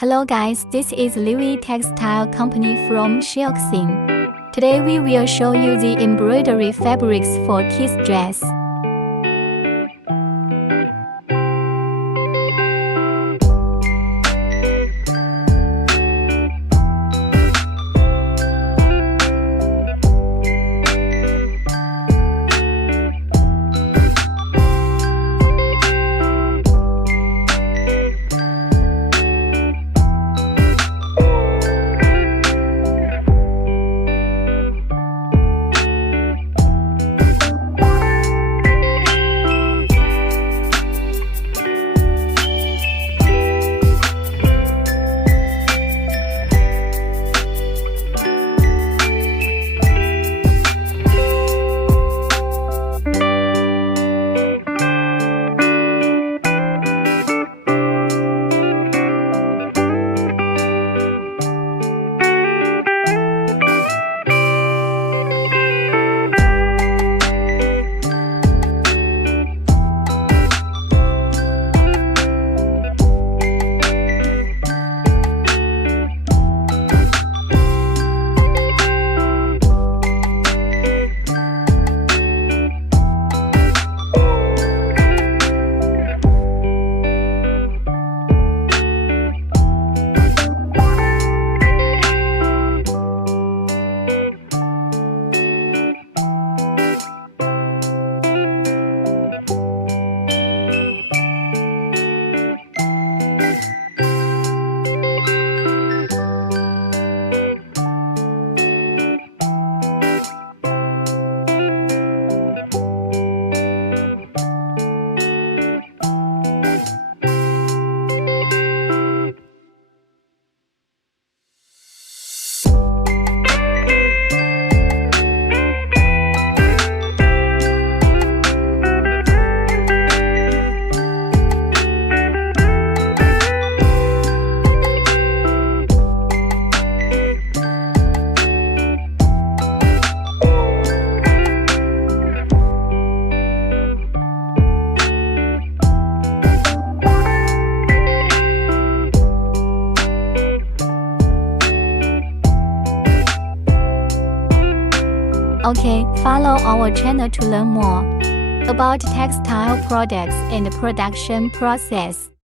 Hello guys, this is Louis Textile Company from Shaoxing. Today we will show you the embroidery fabrics for kids dress. Okay, follow our channel to learn more about textile products and production process.